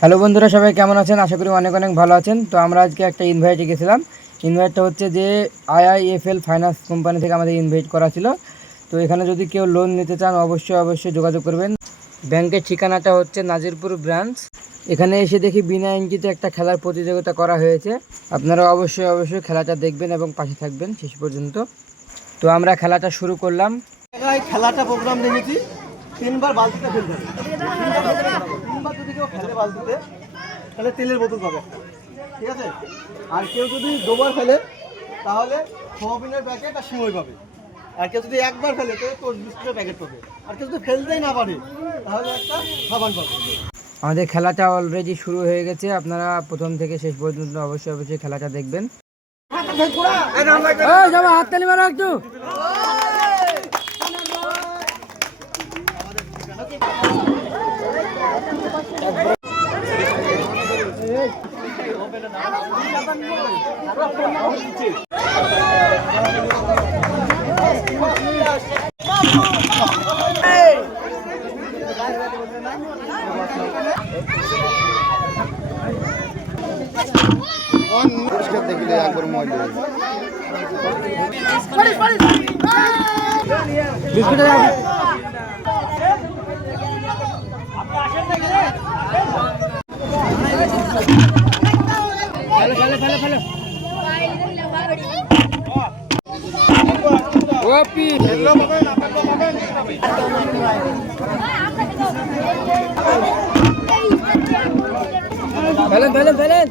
Hello বন্ধুরা, সবাই কেমন আছেন? আশা করি অনেক অনেক ভালো আছেন। তো আমরা আজকে একটা ইনভাইটে গেছিলাম। ইনভাইটটা হচ্ছে যে আইআইএফএল ফাইন্যান্স কোম্পানি থেকে আমাদের ইনভাইট করা ছিল। তো এখানে যদি কেউ লোন নিতে চান অবশ্যই যোগাযোগ করবেন। ব্যাংকের ঠিকানাটা হচ্ছে নাজিরপুর ব্রাঞ্চ। এখানে এসে দেখি বিনা এন্ট্রিতে একটা খেলার প্রতিযোগিতা করা হয়েছে। আপনারা অবশ্যই খেলাটা দেখবেন এবং পাশে থাকবেন শেষ পর্যন্ত। তো আমরা খেলাটা শুরু করলাম। খেলাটা প্রোগ্রাম দেখেছি 3বার বালতিতে ফেলতে হবে। 3বার যদি কেউ ফেলে বালতিতে তাহলে তেলের বোতল পাবে, ঠিক আছে? আর কেউ যদি 2বার ফেলে তাহলে সোয়াবিনের প্যাকেট আর সিমই পাবে। আর কেউ যদি 1বার ফেলে তাহলে টোস্ট বিস্কুটের প্যাকেট পাবে। আর কেউ যদি ফেলতেই না পারে তাহলে একটা সাবান পাবে। আমাদের খেলাটা অলরেডি শুরু হয়ে গেছে। আপনারা প্রথম থেকে শেষ পর্যন্ত অবশ্যই খেলাটা দেখবেন। হাততালি মারো একটু। পরিষ্কার দেখলে একবার ময়লা ফেলেন।